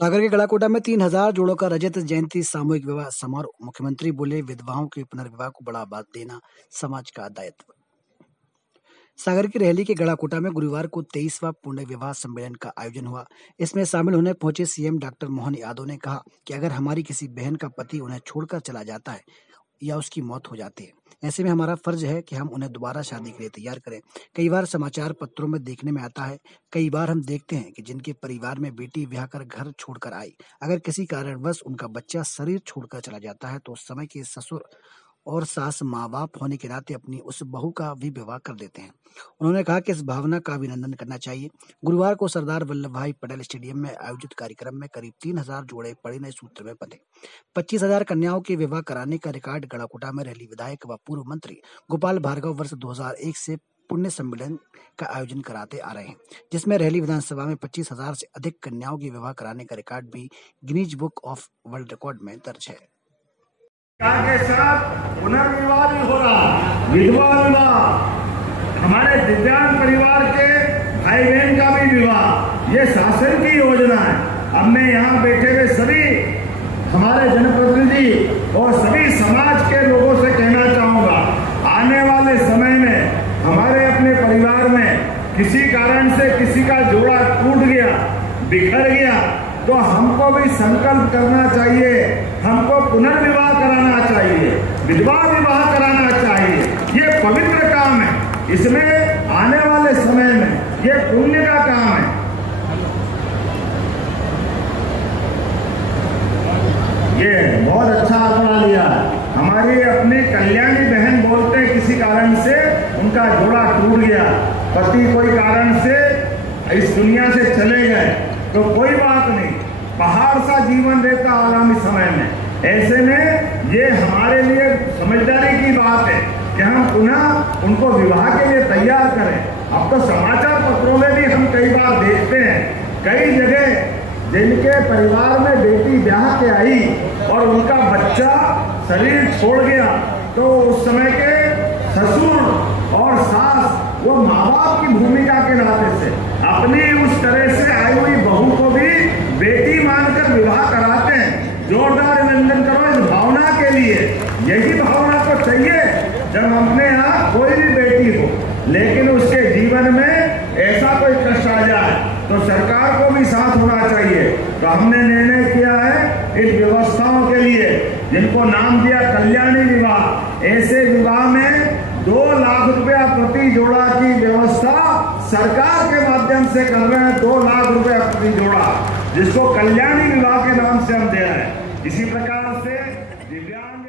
सागर के गलाकोटा में 3,000 जोड़ों का रजत जयंती सामूहिक विवाह समारोह। मुख्यमंत्री बोले, विधवाओं के पुनर्विवाह को बढ़ावा देना समाज का दायित्व। सागर की रेहली के गड़ाकोटा में गुरुवार को 23वां पुण्य विवाह सम्मेलन का आयोजन हुआ। इसमें शामिल होने पहुंचे सीएम डॉक्टर मोहन यादव ने कहा कि अगर हमारी किसी बहन का पति उन्हें छोड़कर चला जाता है या उसकी मौत हो जाती है, ऐसे में हमारा फर्ज है कि हम उन्हें दोबारा शादी के लिए तैयार करें। कई बार समाचार पत्रों में देखने में आता है, कई बार हम देखते हैं कि जिनके परिवार में बेटी ब्याह कर घर छोड़कर आई, अगर किसी कारणवश उनका बच्चा शरीर छोड़कर चला जाता है तो उस समय के ससुर और सास माँ बाप होने के नाते अपनी उस बहू का भी विवाह कर देते हैं। उन्होंने कहा कि इस भावना का अभिनंदन करना चाहिए। गुरुवार को सरदार वल्लभ भाई पटेल स्टेडियम में आयोजित कार्यक्रम में करीब 3,000 जोड़े परिणय सूत्र में बंधे। 25,000 कन्याओं के विवाह कराने का रिकॉर्ड गड़ाकोटा में रेहली विधायक व पूर्व मंत्री गोपाल भार्गव वर्ष 2001 से पुण्य सम्मेलन का आयोजन कराते आ रहे हैं, जिसमें रेहली विधानसभा में 25,000 से अधिक कन्याओं के विवाह कराने का रिकॉर्ड भी Guinness book of world record में दर्ज है। के साथ पुनर्विवाह भी हो रहा, विधवा विवाह, हमारे दिव्यांग परिवार के भाई बहन का भी विवाह, ये शासन की योजना है। अब मैं यहाँ बैठे हुए सभी हमारे जनप्रतिनिधि और सभी समाज के लोगों से कहना चाहूंगा, आने वाले समय में हमारे अपने परिवार में किसी कारण से किसी का जोड़ा टूट गया, बिखर गया, तो हमको भी संकल्प करना चाहिए, हमको पुनर्विवाह कराना चाहिए, विधवा विवाह कराना चाहिए। ये पवित्र काम है, इसमें आने वाले समय में ये पुण्य का काम है। ये बहुत अच्छा आंकड़ा लिया। हमारी अपनी कल्याणी बहन बोलते हैं किसी कारण से उनका जोड़ा टूट गया, पति कोई कारण से इस दुनिया से चले गए, तो कोई बात नहीं, पहाड़ सा जीवन रहता आगामी समय में। ऐसे में ये हमारे लिए समझदारी की बात है कि हम पुनः उनको विवाह के लिए तैयार करें। अब तो समाचार पत्रों में भी हम कई बार देखते हैं, कई जगह जिनके परिवार में बेटी ब्याह के आई और उनका बच्चा शरीर छोड़ गया, तो उस समय के ससुर और सास वो माँ बाप की भूमिका के नाते से अपनी उस तरह से आई हुई बहू को भी बेटी मानकर विवाह कराते हैं। जोरदार अभिनंदन करो इस भावना के लिए। यही भावना तो चाहिए जब अपने यहाँ कोई भी बेटी हो, लेकिन उसके जीवन में ऐसा कोई कष्ट आ जाए तो सरकार को भी साथ होना चाहिए। तो हमने निर्णय किया है इन व्यवस्थाओं के लिए, जिनको नाम दिया कल्याणी विवाह, ऐसे विवाह में 2 लाख रुपया प्रति जोड़ा की व्यवस्था सरकार के माध्यम से कर रहे हैं। 2 लाख रुपया प्रति जोड़ा, जिसको कल्याणी विवाह के नाम से हम दे रहे हैं। इसी प्रकार से दिव्यांग